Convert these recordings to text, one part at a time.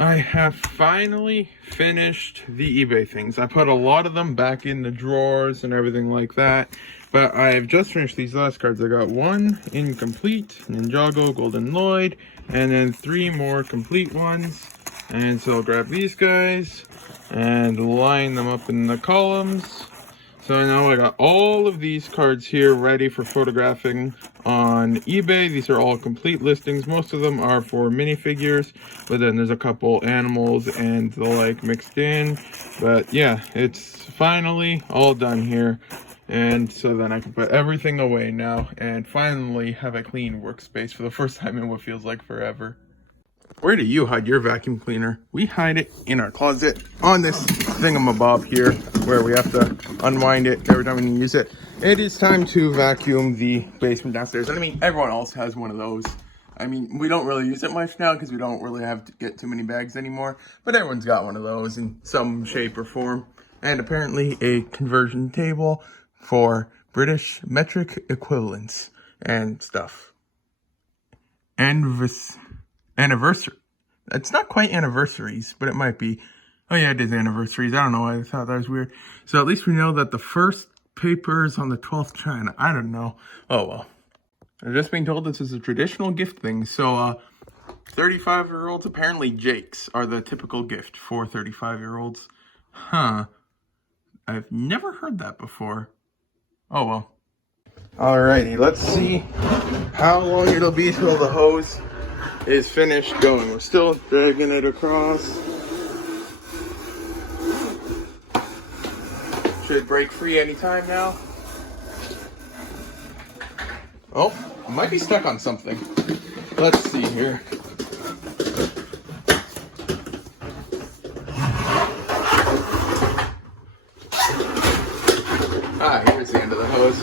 I have finally finished the eBay things. I put a lot of them back in the drawers and everything like that. But I've just finished these last cards. I got one incomplete, Ninjago, Golden Lloyd, and then 3 more complete ones. And so I'll grab these guys and line them up in the columns. So now I got all of these cards here ready for photographing on eBay. These are all complete listings. Most of them are for minifigures, but then there's a couple animals and the like mixed in. But yeah, it's finally all done here. And so then I can put everything away now and finally have a clean workspace for the first time in what feels like forever. Where do you hide your vacuum cleaner? We hide it in our closet on this thingamabob here, where we have to unwind it every time we use it. It is time to vacuum the basement downstairs. And I mean, everyone else has one of those. I mean, we don't really use it much now because we don't really have to get too many bags anymore. But everyone's got one of those in some shape or form. And apparently a conversion table for British metric equivalents and stuff. Anniversary. It's not quite anniversaries, but it might be. Oh yeah, it is anniversaries. I don't know why I thought that was weird. So at least we know that the first paper is on the 12th China. I don't know. Oh well. I'm just being told this is a traditional gift thing. So 35-year-olds, apparently Jakes are the typical gift for 35-year-olds. Huh. I've never heard that before. Oh well. Alrighty, let's see how long it'll be till the hose is finished going. We're still dragging it across. Should break free anytime now. Oh, it might be stuck on something. Let's see here. Here's the end of the hose.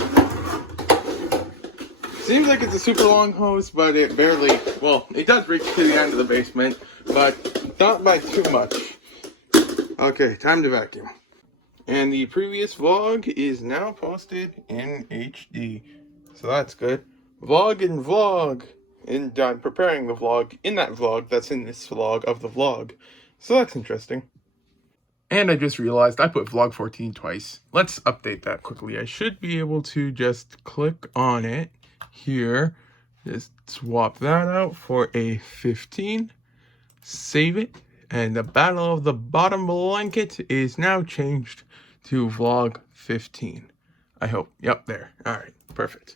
Seems like it's a super long hose, but it barely, well, it does reach to the end of the basement, but not by too much. Okay, time to vacuum. And the previous vlog is now posted in HD. So that's good. Vlog and vlog. And I'm preparing the vlog in that vlog that's in this vlog of the vlog. So that's interesting. And I just realized I put vlog 14 twice. Let's update that quickly. I should be able to just click on it here. Just swap that out for a 15. Save it. And the Battle of the Bottom Blanket is now changed to vlog 15. I hope. Yep, there. Alright, perfect.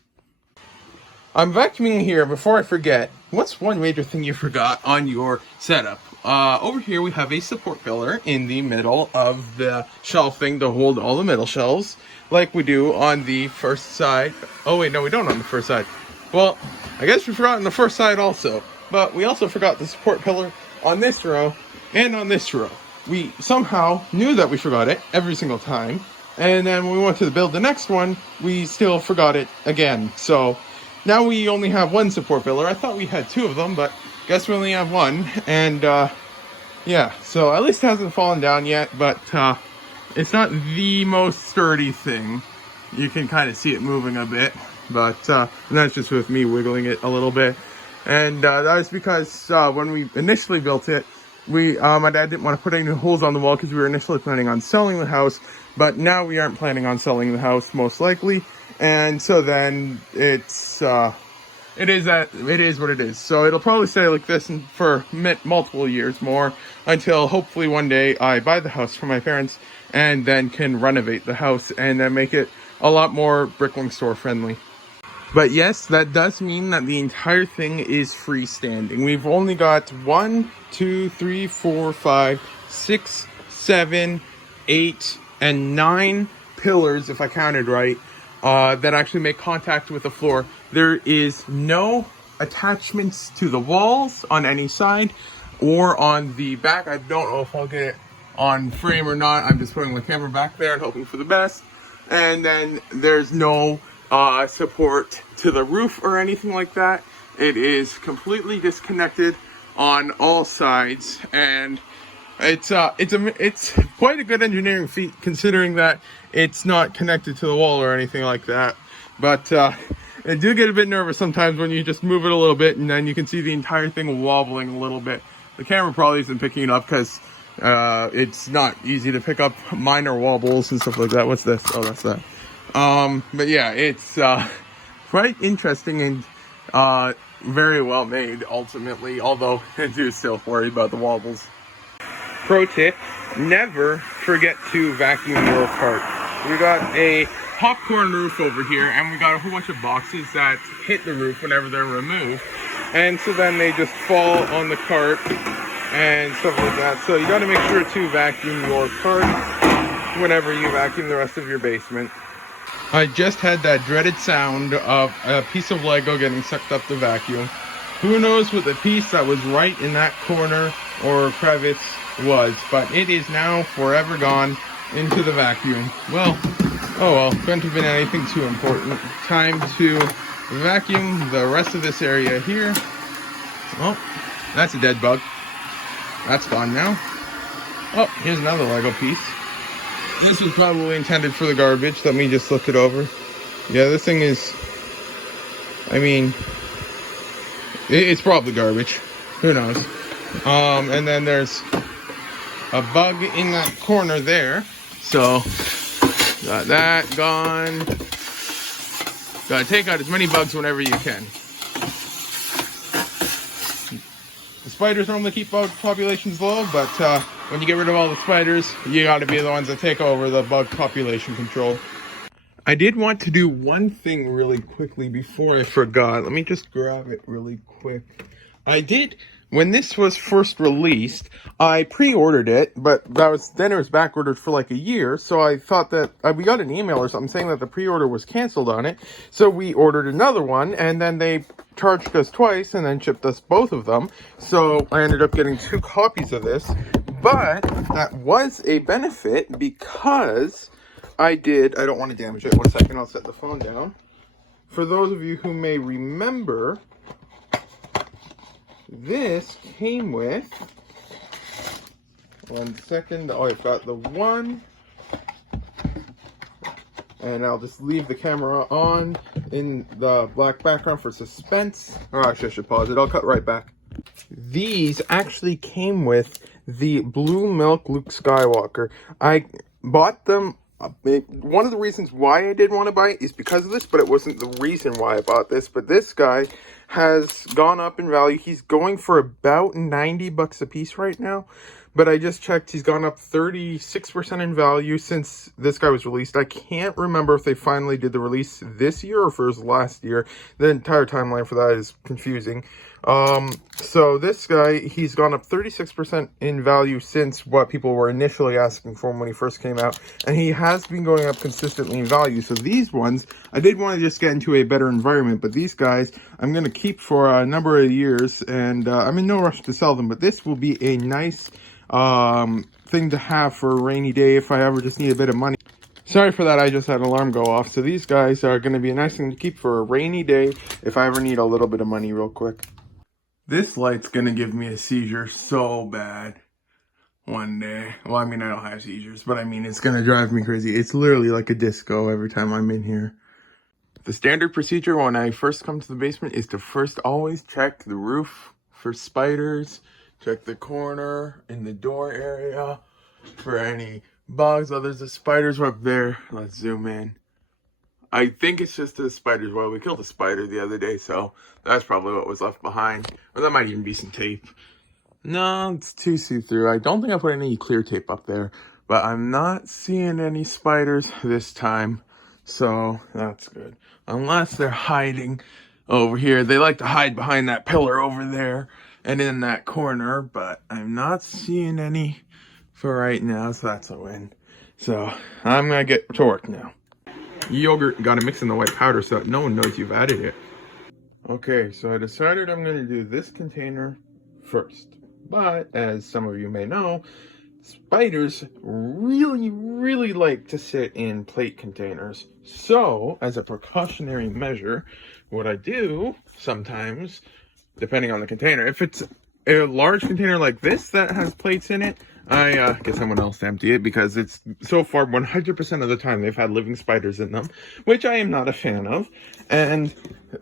I'm vacuuming here before I forget. What's one major thing you forgot on your setup? Over here we have a support pillar in the middle of the shelving to hold all the middle shelves, like we do on the first side. Oh wait, no, we don't on the first side. Well, I guess we forgot on the first side also, but we also forgot the support pillar on this row and on this row. We somehow knew that we forgot it every single time, and then when we went to build the next one, we still forgot it again. So now we only have one support pillar. I thought we had 2 of them, but guess we only have 1. And yeah, so at least it hasn't fallen down yet, but it's not the most sturdy thing. You can kind of see it moving a bit, but that's just with me wiggling it a little bit. And that was because when we initially built it, my dad didn't want to put any holes on the wall because we were initially planning on selling the house, but now we aren't planning on selling the house most likely. And so then it is what it is. So it'll probably stay like this for multiple years more until hopefully one day I buy the house from my parents and then can renovate the house and then make it a lot more Bricklink store friendly. But yes, that does mean that the entire thing is freestanding. We've only got 1, 2, 3, 4, 5, 6, 7, 8, and 9 pillars, if I counted right, that actually make contact with the floor. There is no attachments to the walls on any side or on the back. I don't know if I'll get it on frame or not. I'm just putting the camera back there and hoping for the best. And then there's no support to the roof or anything like that. It is completely disconnected on all sides, and it's quite a good engineering feat considering that it's not connected to the wall or anything like that. But I do get a bit nervous sometimes when you just move it a little bit and then you can see the entire thing wobbling a little bit. The camera probably isn't picking it up because it's not easy to pick up minor wobbles and stuff like that. What's this? Oh, that's that. But yeah, it's quite interesting and very well made ultimately, although I do still worry about the wobbles. Pro tip, never forget to vacuum your cart. We got a popcorn roof over here, and we got a whole bunch of boxes that hit the roof whenever they're removed, and so then they just fall on the cart and stuff like that. So you got to make sure to vacuum your cart whenever you vacuum the rest of your basement. I just had that dreaded sound of a piece of Lego getting sucked up the vacuum. Who knows what the piece that was right in that corner or crevice was, but it is now forever gone into the vacuum. Well, oh well, couldn't have been anything too important. Time to vacuum the rest of this area here. Oh, that's a dead bug. That's gone now. Oh, here's another Lego piece. This was probably intended for the garbage. Let me just look it over. Yeah, this thing is, I mean, it's probably garbage. Who knows? And then there's a bug in that corner there. So, got that gone. Gotta take out as many bugs whenever you can. The spiders normally keep bug populations low, but when you get rid of all the spiders, you gotta be the ones that take over the bug population control. I did want to do one thing really quickly before I forgot. Let me just grab it really quick. When this was first released, I pre-ordered it, but then it was back ordered for like a year. So I thought that we got an email or something saying that the pre-order was canceled on it. So we ordered another one, and then they charged us twice and then shipped us both of them. So I ended up getting 2 copies of this, but that was a benefit because I don't want to damage it. 1 second, I'll set the phone down. For those of you who may remember, this came with, 1 second, oh, I've got the one, and I'll just leave the camera on in the black background for suspense. Oh, actually, I should pause it. I'll cut right back. These actually came with the Blue Milk Luke Skywalker. I bought them. One of the reasons why I did want to buy it is because of this, but it wasn't the reason why I bought this. But this guy has gone up in value. He's going for about 90 bucks a piece right now. But I just checked, he's gone up 36% in value since this guy was released. I can't remember if they finally did the release this year or if it was last year. The entire timeline for that is confusing. So this guy, he's gone up 36% in value since what people were initially asking for when he first came out. And he has been going up consistently in value. So these ones, I did want to just get into a better environment. But these guys, I'm going to keep for a number of years. And I'm in no rush to sell them. But this will be a nice thing to have for a rainy day if I ever just need a bit of money. Sorry for that, I just had an alarm go off. So these guys are going to be a nice thing to keep for a rainy day if I ever need a little bit of money real quick. This light's going to give me a seizure so bad one day. Well, I mean, I don't have seizures, but I mean, it's going to drive me crazy. It's literally like a disco every time I'm in here. The standard procedure when I first come to the basement is to first always check the roof for spiders. Check the corner in the door area for any bugs. Oh, there's the spiders up there. Let's zoom in. I think it's just the spiders. Well, we killed a spider the other day, so that's probably what was left behind. Or that might even be some tape. No, it's too see-through. I don't think I put any clear tape up there, but I'm not seeing any spiders this time, so that's good. Unless they're hiding over here. They like to hide behind that pillar over there and in that corner, but I'm not seeing any for right now, so that's a win. So I'm gonna get to work now. Yogurt, gotta mix in the white powder so that no one knows you've added it. Okay, so I decided I'm gonna do this container first. But as some of you may know, spiders really like to sit in plate containers. So as a precautionary measure, what I do sometimes, depending on the container, if it's a large container like this that has plates in it, I get someone else to empty it because it's so far 100% of the time they've had living spiders in them, which I am not a fan of. And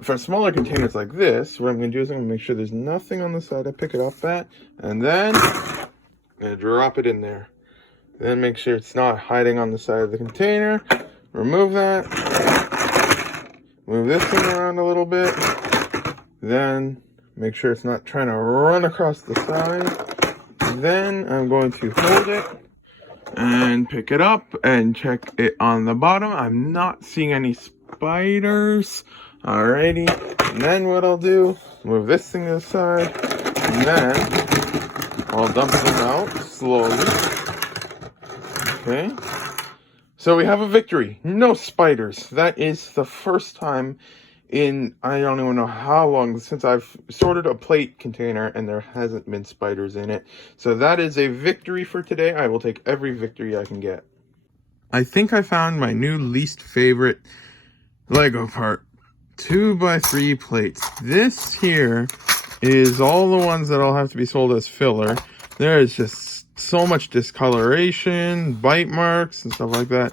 for smaller containers like this, what I'm going to do is I'm going to make sure there's nothing on the side I pick it up at, and then I'm going to drop it in there. Then make sure it's not hiding on the side of the container. Remove that. Move this thing around a little bit. Then make sure it's not trying to run across the side. Then I'm going to hold it and pick it up and check it on the bottom. I'm not seeing any spiders. Alrighty. And then what I'll do, move this thing to the side. And then I'll dump them out slowly. Okay. So we have a victory. No spiders. That is the first time in, I don't even know how long, since I've sorted a plate container and there hasn't been spiders in it. So that is a victory for today. I will take every victory I can get. I think I found my new least favorite Lego part. 2x3 plates. This here is all the ones that I'll have to be sold as filler. There is just so much discoloration, bite marks, and stuff like that.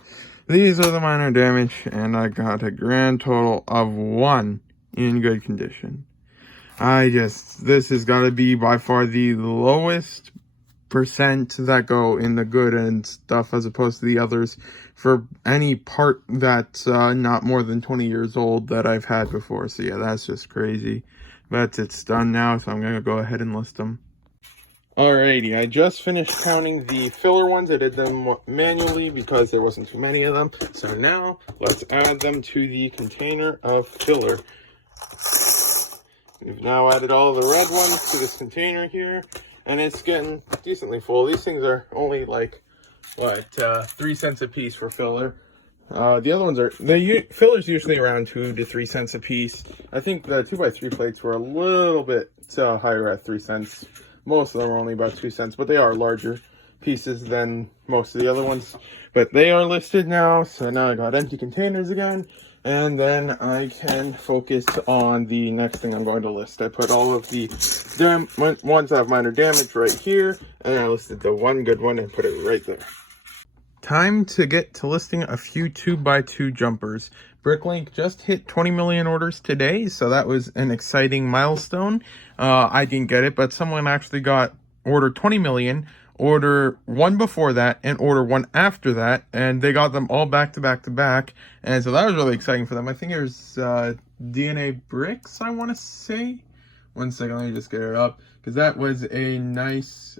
These are the minor damage, and I got a grand total of 1 in good condition. This has got to be by far the lowest percent that go in the good and stuff as opposed to the others for any part that's not more than 20 years old that I've had before. So yeah, that's just crazy. But it's done now, so I'm going to go ahead and list them. Alrighty, I just finished counting the filler ones. I did them manually because there wasn't too many of them. So now, let's add them to the container of filler. We've now added all the red ones to this container here, and it's getting decently full. These things are only like, 3 cents a piece for filler. The other ones are, filler's usually around 2 to 3 cents a piece. I think the 2x3 plates were a little bit higher at 3 cents. Most of them are only about 2 cents, but they are larger pieces than most of the other ones. But they are listed now, so now I got empty containers again. And then I can focus on the next thing I'm going to list. I put all of the ones that have minor damage right here, and I listed the one good one and put it right there. Time to get to listing a few 2x2 jumpers. Bricklink just hit 20 million orders today, so that was an exciting milestone. I didn't get it, but someone actually got order 20 million, order one before that, and order one after that, and they got them all back to back to back, and so that was really exciting for them. I think it was DNA Bricks, I want to say. One second, let me just get it up, because that was a nice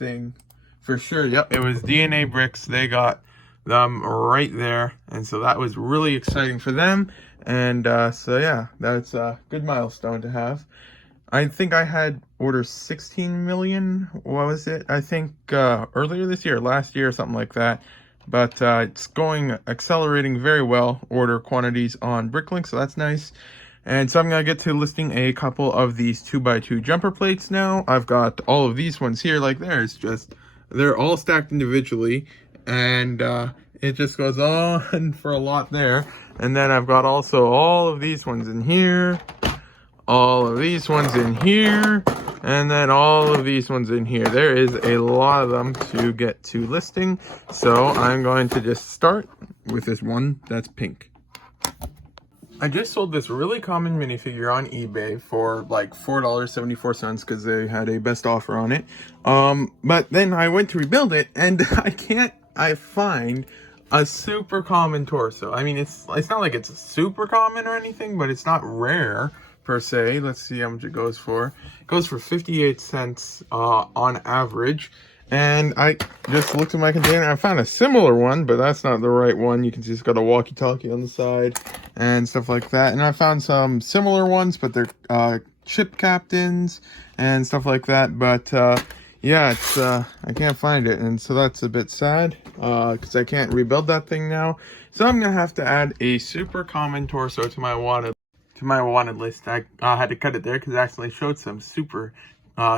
thing. For sure, yep, it was DNA Bricks. They got them right there, and so that was really exciting for them. And so yeah, that's a good milestone to have. I think I had order 16 million. What was it? I think earlier this year, last year, something like that. But it's accelerating very well, order quantities on Bricklink, so that's nice. And so I'm going to get to listing a couple of these 2x2 jumper plates now. I've got all of these ones here, like they're all stacked individually, and it just goes on for a lot there. And then I've got also all of these ones in here, all of these ones in here, and then all of these ones in here. There is a lot of them to get to listing, so I'm going to just start with this one that's pink. I just sold this really common minifigure on eBay for like $4.74 because they had a best offer on it. But then I went to rebuild it, and I find a super common torso. I mean, it's not like it's super common or anything, but it's not rare per se. Let's see how much it goes for. It goes for 58 cents on average. And I just looked at my container. I found a similar one, but that's not the right one. You can see it's got a walkie-talkie on the side and stuff like that. And I found some similar ones, but they're ship captains and stuff like that. But yeah, it's I can't find it, and so that's a bit sad because I can't rebuild that thing now. So I'm gonna have to add a super common torso to my wanted list. I had to cut it there because it actually showed some super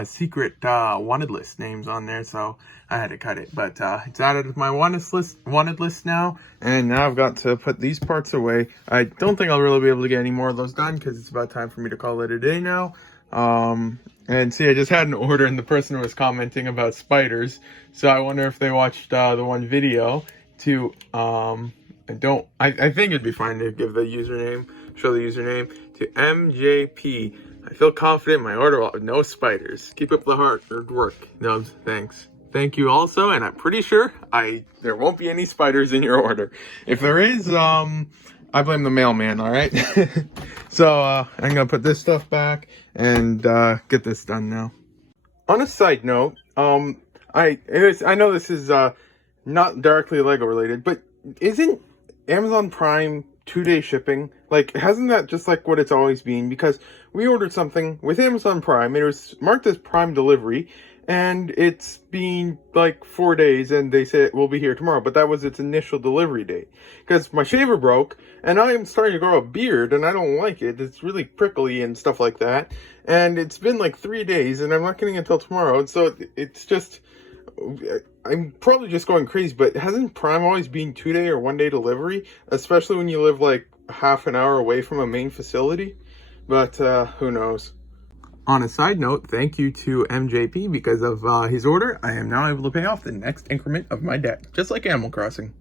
secret wanted list names on there, so I had to cut it. But it's added to my wanted list now, and now I've got to put these parts away. I don't think I'll really be able to get any more of those done because it's about time for me to call it a day now. And see, I just had an order and the person was commenting about spiders. So I wonder if they watched the one video to, I think it'd be fine to give the username, show the username to MJP. I feel confident in my order will have no spiders. Keep up the hard work, Nubs. Thanks. Thank you also, and I'm pretty sure there won't be any spiders in your order. If there is, I blame the mailman, all right? So I'm gonna put this stuff back and get this done now. On a side note, I know this is not directly Lego related, but isn't Amazon Prime 2-day shipping? Like, hasn't that just like what it's always been? Because we ordered something with Amazon Prime, it was marked as Prime delivery, and it's been like 4 days, and they said it will be here tomorrow, but that was its initial delivery date. Because my shaver broke, and I am starting to grow a beard, and I don't like it. It's really prickly and stuff like that. And it's been like 3 days, and I'm not getting it until tomorrow. And so it's just, I'm probably just going crazy, but hasn't Prime always been 2-day or 1-day delivery? Especially when you live like half an hour away from a main facility? But who knows? On a side note, thank you to MJP. Because of his order, I am now able to pay off the next increment of my debt, just like Animal Crossing.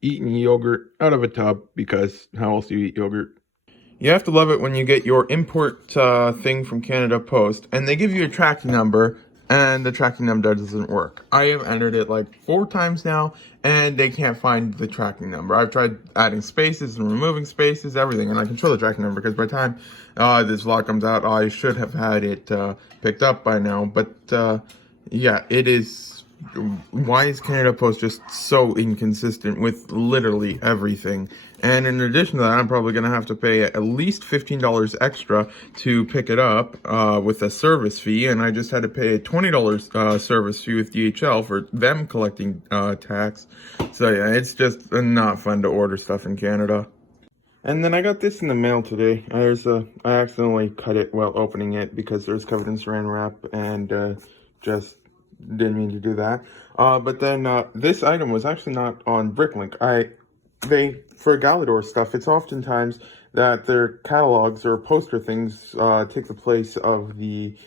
Eating yogurt out of a tub, because how else do you eat yogurt? You have to love it when you get your import thing from Canada Post, and they give you a tracking number, and the tracking number doesn't work. I have entered it like 4 times now, and they can't find the tracking number. I've tried adding spaces and removing spaces, everything, and I control the tracking number, because by the time this vlog comes out, I should have had it picked up by now. But yeah, it is. Why is Canada Post just so inconsistent with literally everything? And in addition to that, I'm probably going to have to pay at least $15 extra to pick it up with a service fee. And I just had to pay a $20 service fee with DHL for them collecting tax. So yeah, it's just not fun to order stuff in Canada. And then I got this in the mail today. I accidentally cut it while opening it because it was covered in saran wrap, and just didn't mean to do that. But then this item was actually not on Bricklink. For Galador stuff, it's oftentimes that their catalogs or poster things take the place of the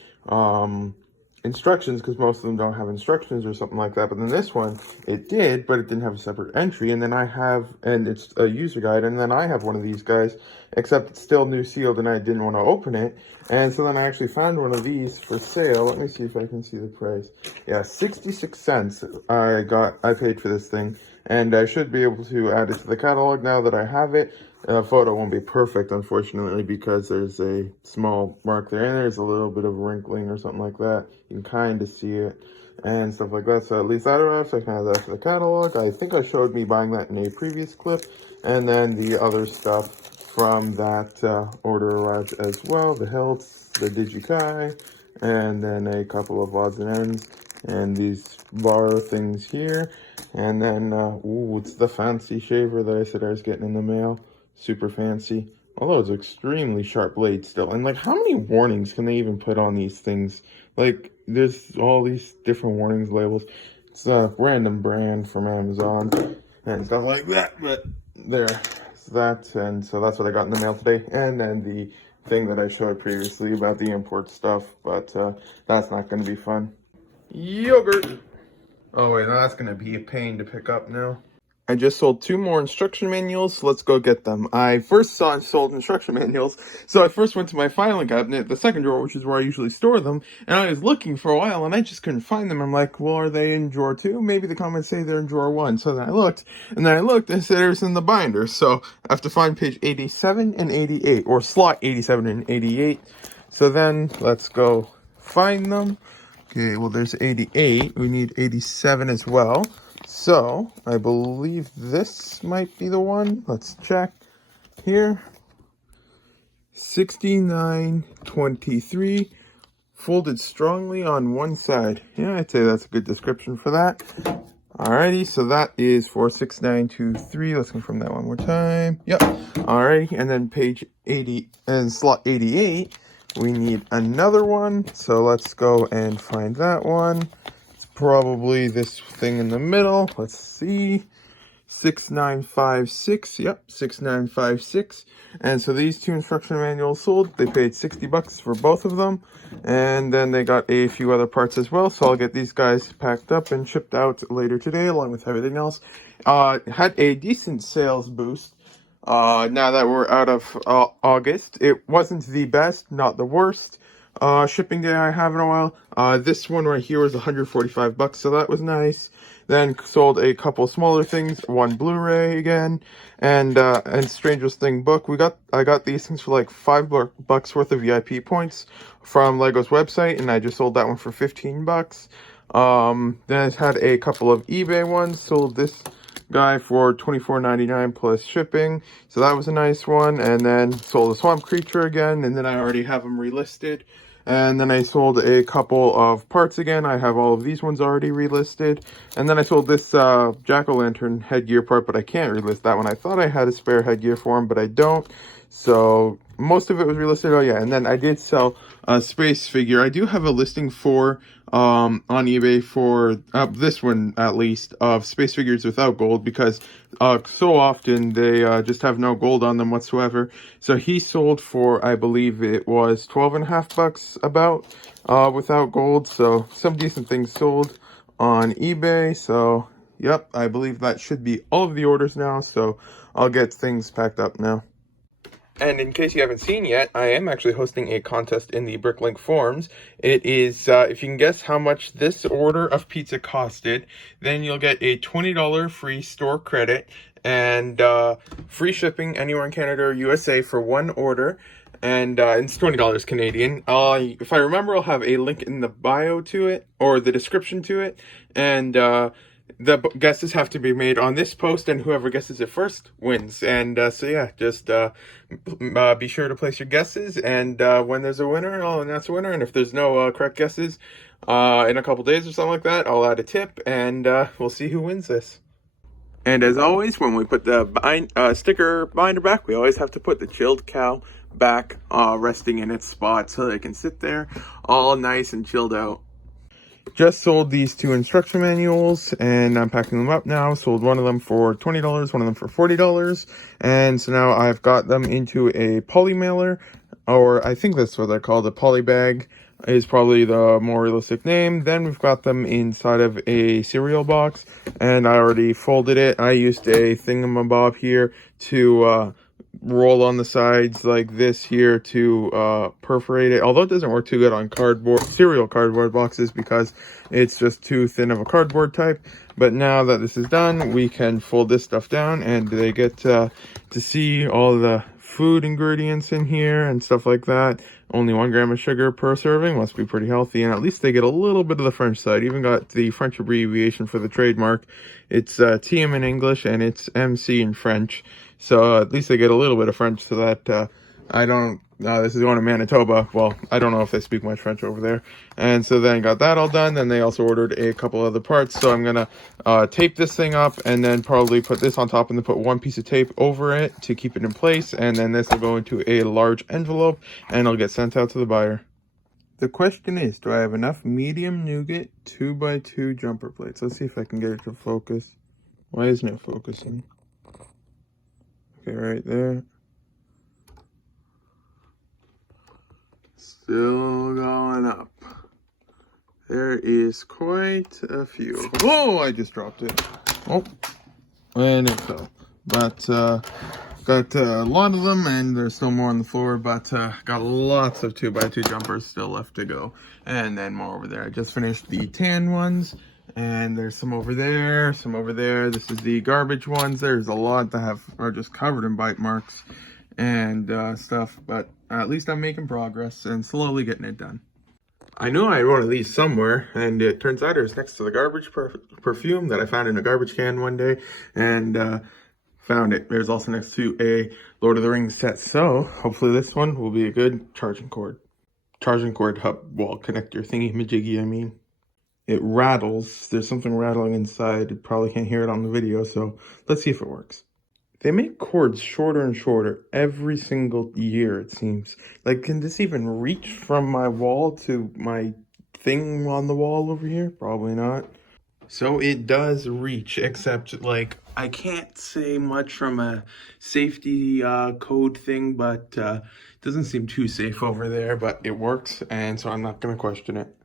instructions, because most of them don't have instructions or something like that. But then this one, it did, but it didn't have a separate entry. And then and it's a user guide, and then I have one of these guys, except it's still new sealed, and I didn't want to open it. And so then I actually found one of these for sale. Let me see if I can see the price. Yeah, 66 cents I paid for this thing. And I should be able to add it to the catalog now that I have it. Photo won't be perfect, unfortunately, because there's a small mark there, and there's a little bit of wrinkling or something like that. You can kind of see it and stuff like that. So at least I don't know, so I can add that to the catalog. I think I showed me buying that in a previous clip. And then the other stuff from that order arrived as well. The hilts, the Digikai, and then a couple of odds and ends, and these bar things here. And then, ooh, it's the fancy shaver that I said I was getting in the mail. Super fancy. Although it's extremely sharp blade still. And like, how many warnings can they even put on these things? Like, there's all these different warnings labels. It's a random brand from Amazon and stuff like that. But there's that. And so that's what I got in the mail today. And then the thing that I showed previously about the import stuff. But that's not going to be fun. Yogurt. Oh wait, no, that's gonna be a pain to pick up now. I just sold 2 more instruction manuals, so let's go get them. I first sold instruction manuals, so I first went to my filing cabinet, the second drawer, which is where I usually store them, and I was looking for a while, and I just couldn't find them. I'm like, well, are they in drawer 2? Maybe the comments say they're in drawer 1. So then I looked, and it said it was in the binder, so I have to find page 87 and 88, or slot 87 and 88. So then, let's go find them. Okay, well, there's 88. We need 87 as well. So, I believe this might be the one. Let's check here. 6923. Folded strongly on one side. Yeah, I'd say that's a good description for that. Alrighty, so that is for 6923. Let's confirm that one more time. Yep. Alrighty, and then page 80 and slot 88. We need another one, so let's go and find that one. It's probably this thing in the middle. Let's see. 6956. Yep, 6956. And so these two instruction manuals sold. They paid $60 for both of them. And then they got a few other parts as well. So I'll get these guys packed up and shipped out later today, along with everything else. Had a decent sales boost. Now that we're out of August, it wasn't the best, not the worst shipping day I have in a while. This one right here was $145, so that was nice. Then sold a couple smaller things, one Blu-ray again, and Strangest Thing book. I got these things for like $5 worth of VIP points from Lego's website, and I just sold that one for $15. Then I had a couple of eBay ones. Sold this guy for $24.99 plus shipping, so that was a nice one. And then sold a swamp creature again, and then I already have them relisted. And then I sold a couple of parts again. I have all of these ones already relisted. And then I sold this jack-o'-lantern headgear part, but I can't relist that one. I thought I had a spare headgear for him, but I don't. So most of it was relisted. Oh yeah, and then I did sell a space figure. I do have a listing for on eBay for this one at least of space figures without gold, because so often they just have no gold on them whatsoever. So he sold for, I believe it was $12.50 about without gold. So some decent things sold on eBay. So yep, I believe that should be all of the orders now. So I'll get things packed up now. And in case you haven't seen yet, I am actually hosting a contest in the Bricklink forums. It is, if you can guess how much this order of pizza costed, then you'll get a $20 free store credit and free shipping anywhere in Canada or USA for one order. And it's $20 Canadian. If I remember, I'll have a link in the bio to it, or the description to it. And the guesses have to be made on this post, and whoever guesses it first wins. And so yeah, just be sure to place your guesses, and when there's a winner, I'll announce a winner. And if there's no correct guesses in a couple days or something like that, I'll add a tip, and we'll see who wins this. And as always, when we put the sticker binder back, we always have to put the chilled cow back resting in its spot so they can sit there all nice and chilled out. Just sold these two instruction manuals, and I'm packing them up now. Sold one of them for $20, one of them for $40. And so now I've got them into a poly mailer, or I think that's what they're called. A poly bag is probably the more realistic name. Then we've got them inside of a cereal box, and I already folded it. I used a thingamabob here to roll on the sides like this here to perforate it, although it doesn't work too good on cereal cardboard boxes because it's just too thin of a cardboard type. But now that this is done, we can fold this stuff down, and they get to see all the food ingredients in here and stuff like that. Only 1 gram of sugar per serving, must be pretty healthy, and at least they get a little bit of the French side. Even got the French abbreviation for the trademark. It's TM in English and it's MC in French. So at least they get a little bit of French, so that this is going to Manitoba. Well, I don't know if they speak much French over there. And so then got that all done. Then they also ordered a couple other parts. So I'm going to tape this thing up, and then probably put this on top, and then put one piece of tape over it to keep it in place. And then this will go into a large envelope, and it'll get sent out to the buyer. The question is, do I have enough medium nougat 2x2 jumper plates? Let's see if I can get it to focus. Why isn't it focusing? Okay, right there. Still going up. There is quite a few. Whoa, I just dropped it. Oh, and it fell. But got a lot of them, and there's still more on the floor, but got lots of 2x2 jumpers still left to go. And then more over there. I just finished the tan ones. And there's some over there, some over there. This is the garbage ones. There's a lot that are just covered in bite marks and stuff. But at least I'm making progress and slowly getting it done. I knew I had one of these somewhere, and it turns out it was next to the garbage perfume that I found in a garbage can one day. And found it. It was also next to a Lord of the Rings set. So hopefully this one will be a good charging cord. Charging cord hub wall connector thingy-majiggy, I mean. It rattles. There's something rattling inside. You probably can't hear it on the video, so let's see if it works. They make cords shorter and shorter every single year, it seems. Like, can this even reach from my wall to my thing on the wall over here? Probably not. So it does reach, except like I can't say much from a safety code thing, but it doesn't seem too safe over there, but it works, and so I'm not going to question it.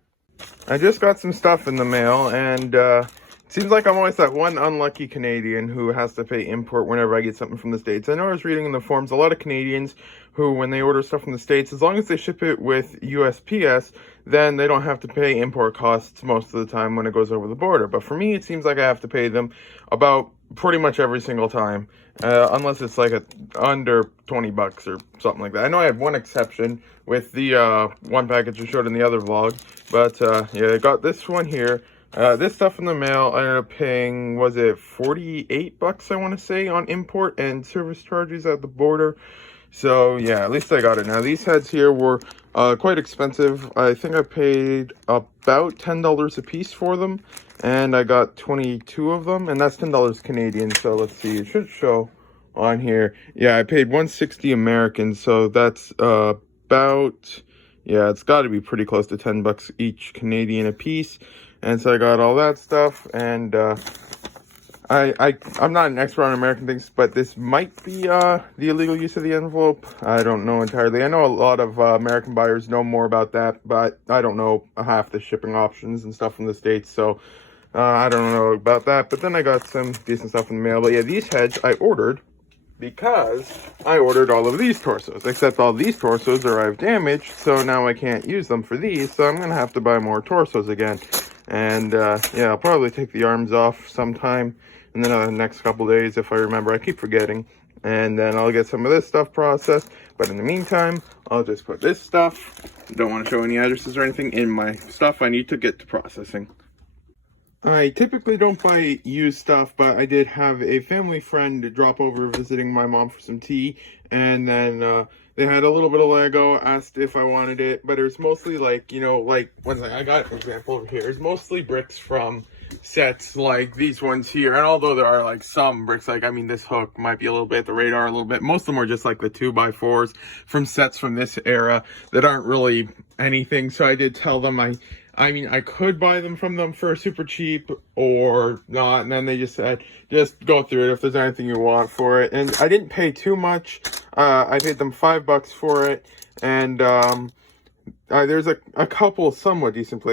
I just got some stuff in the mail, and it seems like I'm always that one unlucky Canadian who has to pay import whenever I get something from the States. I know I was reading in the forums, a lot of Canadians who, when they order stuff from the States, as long as they ship it with USPS, then they don't have to pay import costs most of the time when it goes over the border. But for me, it seems like I have to pay them about pretty much every single time, unless it's like under 20 bucks or something like that. I know I had one exception with the one package I showed in the other vlog, but yeah, I got this one here. This stuff in the mail, I ended up paying, was it 48 bucks, I want to say, on import and service charges at the border. So yeah, at least I got it. Now these heads here were quite expensive. I think I paid about $10 a piece for them, and I got 22 of them, and that's $10 Canadian. So let's see, it should show on here. Yeah, I paid 160 American, so that's about, yeah, it's got to be pretty close to 10 bucks each Canadian a piece. And so I got all that stuff, and I'm not an expert on American things, but this might be the illegal use of the envelope. I don't know entirely. I know a lot of American buyers know more about that, but I don't know half the shipping options and stuff from the States, so I don't know about that. But then I got some decent stuff in the mail. But yeah, these heads I ordered because I ordered all of these torsos, except all these torsos arrived damaged, so now I can't use them for these, so I'm going to have to buy more torsos again. And yeah, I'll probably take the arms off sometime in the next couple days if I remember. I keep forgetting. And then I'll get some of this stuff processed. But in the meantime, I'll just put this stuff, don't want to show any addresses or anything, in my stuff I need to get to processing. I typically don't buy used stuff, but I did have a family friend drop over visiting my mom for some tea, and then they had a little bit of Lego, asked if I wanted it, but it was mostly like, you know, like, I got an example over here, it's mostly bricks from sets like these ones here, and although there are like some bricks, like, I mean, this hook might be a little bit, the radar a little bit, most of them are just like the 2x4s from sets from this era that aren't really anything, so I did tell them I mean, I could buy them from them for super cheap or not, and then they just said, just go through it if there's anything you want for it. And I didn't pay too much. I paid them $5 for it, and there's a couple somewhat decent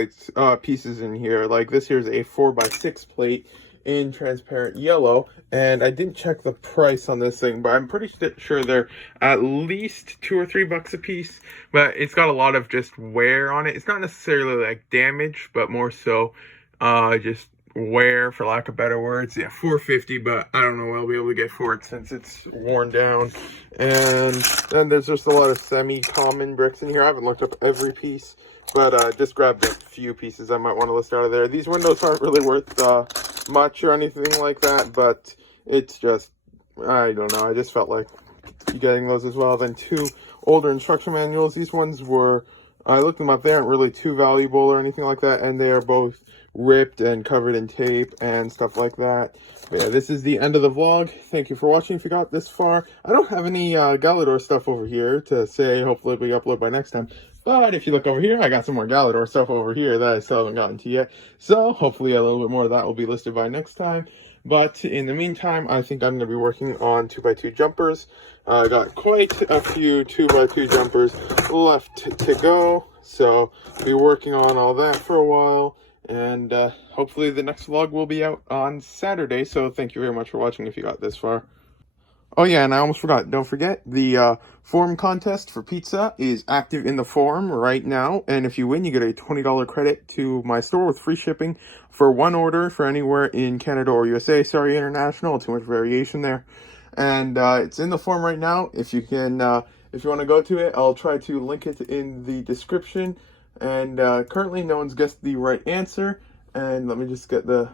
pieces in here. Like this here's a 4x6 plate in transparent yellow, and I didn't check the price on this thing, but I'm pretty sure they're at least $2 or $3 a piece, but it's got a lot of just wear on it. It's not necessarily like damage, but more so just wear, for lack of better words. Yeah, $4.50, but I don't know what I'll be able to get for it since it's worn down. And then there's just a lot of semi-common bricks in here. I haven't looked up every piece, but just grabbed a few pieces I might want to list out of there. These windows aren't really worth much or anything like that, but it's just, I don't know, I just felt like getting those as well. Then two older instruction manuals. These ones were, I looked them up, they aren't really too valuable or anything like that, and they are both ripped and covered in tape and stuff like that. But yeah, this is the end of the vlog. Thank you for watching if you got this far. I don't have any Galador stuff over here to say, hopefully we upload by next time. But if you look over here, I got some more Galador stuff over here that I still haven't gotten to yet. So hopefully a little bit more of that will be listed by next time. But in the meantime, I think I'm going to be working on 2x2 jumpers. I got quite a few 2x2 jumpers left to go. So I'll be working on all that for a while. And hopefully the next vlog will be out on Saturday. So thank you very much for watching if you got this far. Oh yeah, and I almost forgot. Don't forget, the forum contest for pizza is active in the forum right now. And if you win, you get a $20 credit to my store with free shipping for one order for anywhere in Canada or USA. Sorry, international. Too much variation there. And it's in the forum right now. If you can, if you want to go to it, I'll try to link it in the description. And currently, no one's guessed the right answer. And let me just get the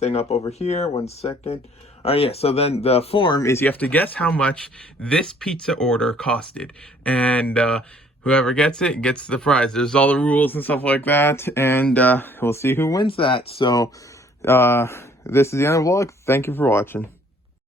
thing up over here. 1 second. All right, yeah, so then the form is you have to guess how much this pizza order costed. And whoever gets it gets the prize. There's all the rules and stuff like that. And we'll see who wins that. So this is the end of the vlog. Thank you for watching.